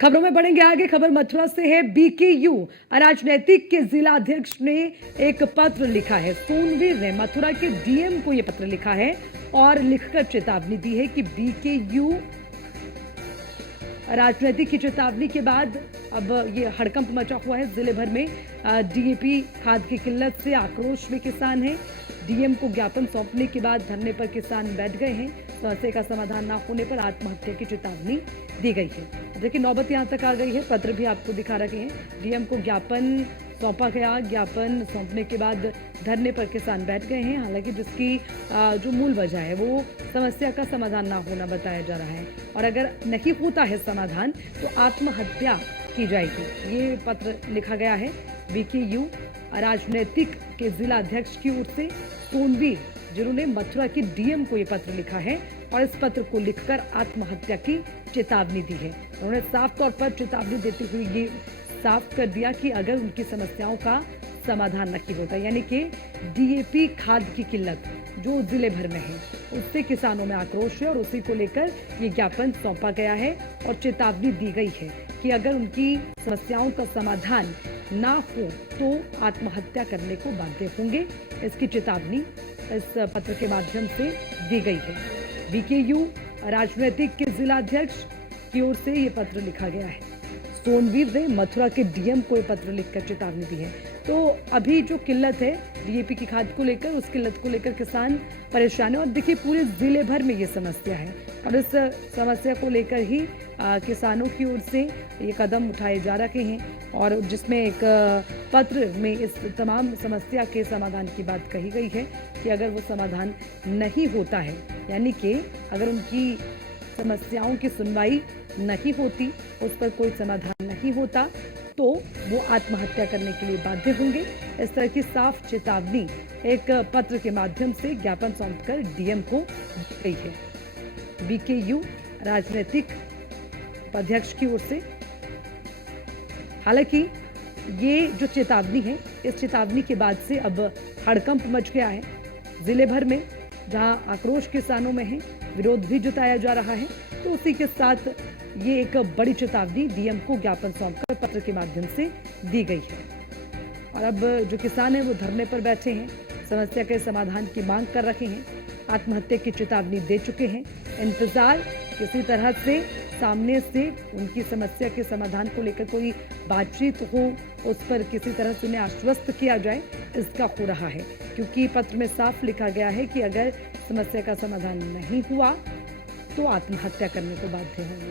खबरों में बढ़ेंगे आगे। खबर मथुरा से है। बीकेयू अराजनैतिक के जिला अध्यक्ष ने एक पत्र लिखा है। सोनवीर ने मथुरा के डीएम को यह पत्र लिखा है और लिखकर चेतावनी दी है कि बीकेयू राजनीतिक की चेतावनी के बाद अब ये हड़कंप मचा हुआ है। जिले भर में डीएपी खाद की किल्लत से आक्रोश में किसान हैं। डीएम को ज्ञापन सौंपने के बाद धरने पर किसान बैठ गए हैं। समस्या का समाधान न होने पर आत्महत्या की चेतावनी दी गई है। देखिए नौबत यहां तक आ गई है। पत्र भी आपको दिखा रखे हैं। डीएम को ज्ञापन सौंपा गया। ज्ञापन सौंपने के बाद धरने पर किसान बैठ गए हैं। हालांकि जिसकी जो मूल वजह है वो समस्या का समाधान ना होना बताया जा रहा है और अगर नहीं होता है समाधान तो आत्महत्या की जाएगी। ये पत्र लिखा गया है बीकेयू राजनीतिक के जिला अध्यक्ष की ओर से सोनवीर, जिन्होंने मथुरा के डीएम को ये पत्र लिखा है और इस पत्र को लिखकर आत्महत्या की चेतावनी दी है। उन्होंने साफ तौर पर चेतावनी देते हुए ये साफ कर दिया कि अगर उनकी समस्याओं का समाधान नहीं होता, यानी कि डीएपी खाद की किल्लत जो जिले भर में है उससे किसानों में आक्रोश है और उसी को लेकर ये ज्ञापन सौंपा गया है और चेतावनी दी गई है कि अगर उनकी समस्याओं का समाधान ना हो तो आत्महत्या करने को बाध्य होंगे। इसकी चेतावनी इस पत्र के माध्यम से दी गई है। बीकेयू राजनीतिक के जिला अध्यक्ष की ओर से ये पत्र लिखा गया है। सोनवीर ने मथुरा के डीएम को पत्र लिखकर चेतावनी दी है। तो अभी जो किल्लत है डीएपी की खाद को लेकर, उस किल्लत को लेकर किसान परेशान है और देखिए पूरे जिले भर में ये समस्या है और इस समस्या को लेकर ही किसानों की ओर से ये कदम उठाए जा रहे हैं और जिसमें एक पत्र में इस तमाम समस्या के समाधान की बात कही गई है कि अगर वो समाधान नहीं होता है, यानी कि अगर उनकी समस्याओं की सुनवाई नहीं होती, उस पर कोई समाधान नहीं होता तो वो आत्महत्या करने के लिए बाध्य होंगे। इस तरह की साफ चेतावनी एक पत्र के माध्यम से ज्ञापन सौंपकर डीएम को दी गई है। बीकेयू राजनीतिक उपाध्यक्ष की ओर से। हालांकि ये जो चेतावनी है, इस चेतावनी के बाद से अब हड़कंप मच गया है जिले भर में, जहां आक्रोश किसानों में है, विरोध भी जताया जा रहा है। तो उसी के साथ ये एक बड़ी चेतावनी डीएम को ज्ञापन सौंपकर पत्र के माध्यम से दी गई है और अब जो किसान हैं वो धरने पर बैठे हैं, समस्या के समाधान की मांग कर रहे हैं, आत्महत्या की चेतावनी दे चुके हैं। इंतजार किसी तरह से सामने से उनकी समस्या के समाधान को लेकर कोई बातचीत हो, उस पर किसी तरह से उन्हें आश्वस्त किया जाए, इसका हो रहा है। क्योंकि पत्र में साफ लिखा गया है कि अगर समस्या का समाधान नहीं हुआ तो आत्महत्या करने को बाध्य होंगे।